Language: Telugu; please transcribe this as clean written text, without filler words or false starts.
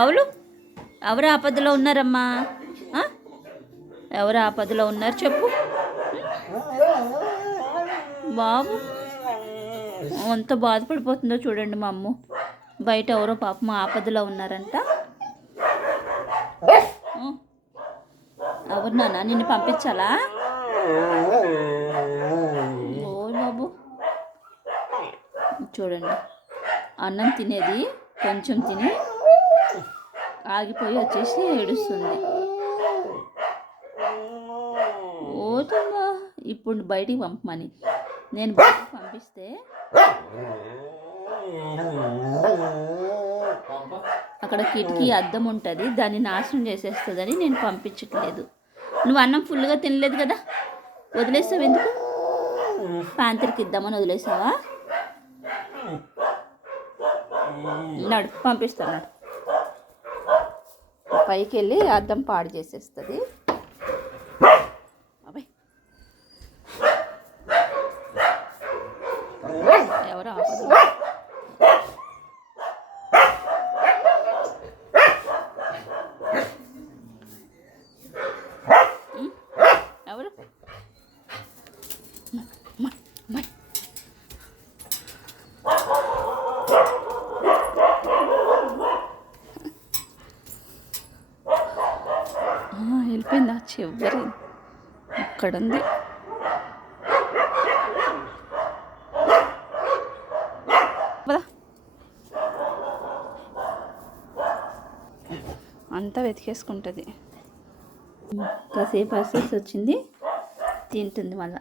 అవును, ఎవరు ఆపదలో ఉన్నారమ్మా? ఆ? ఎవరు ఆపదలో ఉన్నారు చెప్పు బాబు. ఎంత బాధపడిపోతుందో చూడండి మా అమ్మ. బయట ఎవరో పాపం ఆపదలో ఉన్నారంట. ఎవరు నాన్న నిన్ను పంపించాలా? ఓ బాబు చూడండి, అన్నం తినేది కొంచెం తిని ఆగిపోయి వచ్చేసి ఏడుస్తుంది. ఓతుందా ఇప్పుడు బయటికి పంపమని. నేను బయటికి పంపిస్తే అక్కడ కిటికీ అద్దం ఉంటుంది, దాన్ని నాశనం చేసేస్తుందని నేను పంపించట్లేదు. నువ్వు అన్నం ఫుల్గా తినలేదు కదా, వదిలేసావు ఎందుకు? ప్యాంతర్కి ఇద్దామని వదిలేసావా? నడు పంపిస్తాను. పైకి వెళ్ళి అద్దం పాడు చేసేస్తుంది. అబ్బాయి ఎవరు ఆపదు. ఎవరు వెళ్ళిపోయిందా? చివరి అక్కడుంది. అంతా వెతికేసుకుంటుంది. కాసేపు అసేసి వచ్చింది, తింటుంది మళ్ళా.